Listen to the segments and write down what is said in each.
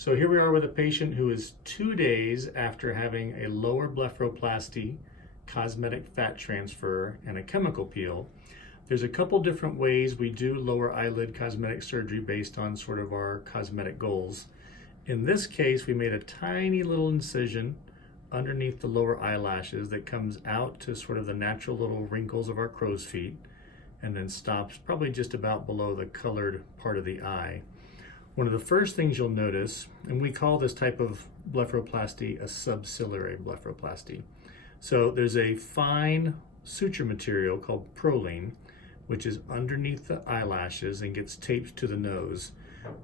So here we are with a patient who is 2 days after having a lower blepharoplasty, cosmetic fat transfer, and a chemical peel. There's a couple different ways we do lower eyelid cosmetic surgery based on sort of our cosmetic goals. In this case, we made a tiny little incision underneath the lower eyelashes that comes out to sort of the natural little wrinkles of our crow's feet and then stops probably just about below the colored part of the eye. One of the first things you'll notice, and we call this type of blepharoplasty a subciliary blepharoplasty. So there's a fine suture material called proline, which is underneath the eyelashes and gets taped to the nose.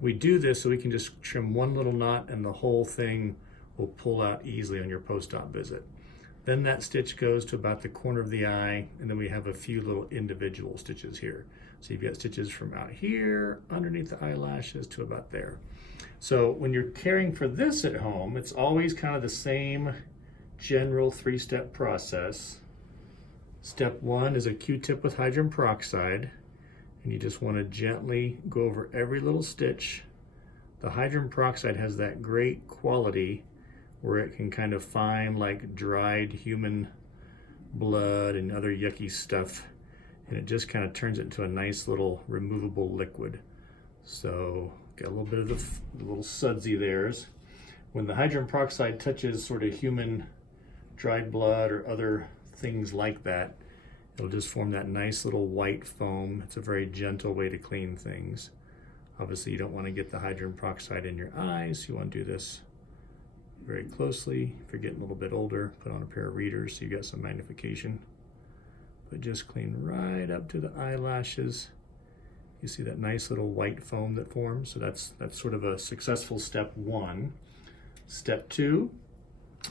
We do this so we can just trim one little knot and the whole thing will pull out easily on your post-op visit. Then that stitch goes to about the corner of the eye, and then we have a few little individual stitches here. So you've got stitches from out here, underneath the eyelashes to about there. So when you're caring for this at home, it's always kind of the same general 3-step process. Step 1 is a Q-tip with hydrogen peroxide, and you just want to gently go over every little stitch. The hydrogen peroxide has that great quality where it can kind of find like dried human blood and other yucky stuff, and it just kind of turns it into a nice little removable liquid. So got a little bit of the little sudsy there's. When the hydrogen peroxide touches sort of human dried blood or other things like that, it'll just form that nice little white foam. It's a very gentle way to clean things. Obviously you don't want to get the hydrogen peroxide in your eyes. You want to do this very closely. If you're getting a little bit older, put on a pair of readers so you got some magnification. But just clean right up to the eyelashes. You see that nice little white foam that forms. So that's sort of a successful step 1. Step 2,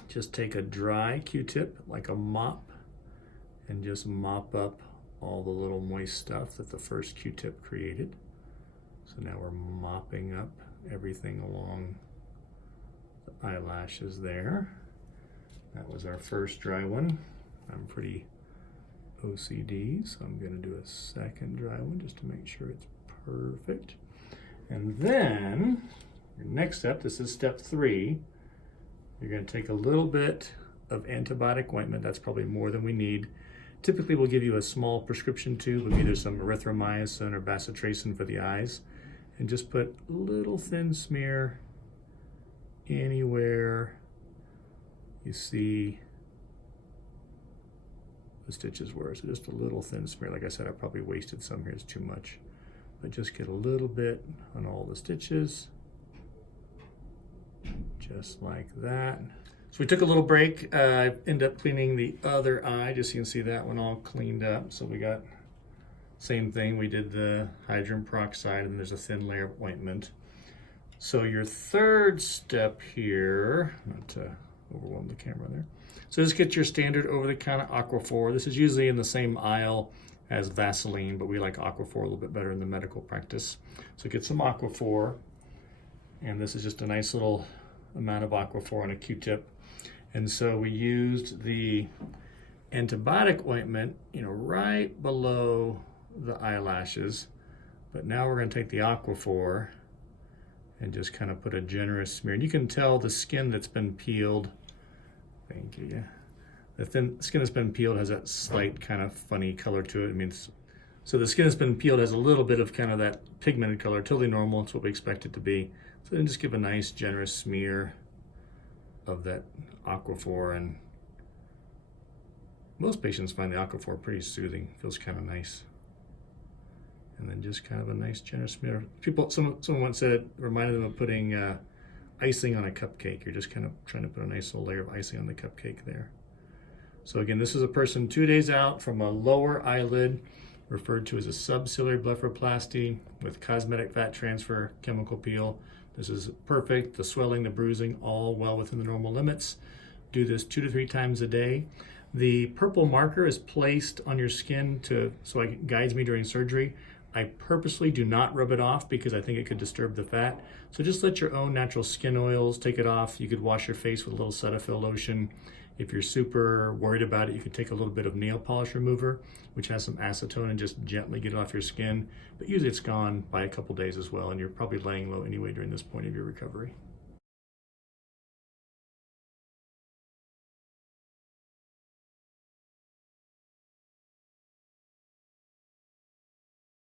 just take a dry Q-tip like a mop and just mop up all the little moist stuff that the first Q-tip created. So now we're mopping up everything along the eyelashes there. That was our first dry one. I'm pretty OCD, so I'm going to do a second dry one just to make sure it's perfect. And then your next step, this is step 3, you're going to take a little bit of antibiotic ointment. That's probably more than we need. Typically we'll give you a small prescription tube of either some erythromycin or bacitracin for the eyes, and just put a little thin smear anywhere you see the stitches were. So just a little thin smear. Like I said, I probably wasted some here, it's too much. But just get a little bit on all the stitches, just like that. So we took a little break. I ended up cleaning the other eye, just so you can see that one all cleaned up. So we got, same thing, we did the hydrogen peroxide and there's a thin layer of ointment. So your third step here, not to overwhelm the camera there. So just get your standard over-the-counter Aquaphor. This is usually in the same aisle as Vaseline, but we like Aquaphor a little bit better in the medical practice. So get some Aquaphor, and this is just a nice little amount of Aquaphor on a Q-tip. And so we used the antibiotic ointment, right below the eyelashes, but now we're going to take the Aquaphor and just kind of put a generous smear. And you can tell the skin that's been peeled, thank you. The thin skin that's been peeled has that slight kind of funny color to it. So the skin that's been peeled has a little bit of kind of that pigmented color, totally normal. It's what we expect it to be. So then just give a nice generous smear of that Aquaphor, and most patients find the Aquaphor pretty soothing, feels kind of nice. And then just kind of a nice generous smear. Someone once said it reminded them of putting icing on a cupcake. You're just kind of trying to put a nice little layer of icing on the cupcake there. So again, this is a person 2 days out from a lower eyelid, referred to as a subciliary blepharoplasty with cosmetic fat transfer, chemical peel. This is perfect. The swelling, the bruising, all well within the normal limits. Do this 2 to 3 times a day. The purple marker is placed on your skin so it guides me during surgery. I purposely do not rub it off because I think it could disturb the fat. So just let your own natural skin oils take it off. You could wash your face with a little Cetaphil lotion. If you're super worried about it, you could take a little bit of nail polish remover, which has some acetone, and just gently get it off your skin. But usually it's gone by a couple days as well, and you're probably laying low anyway during this point of your recovery.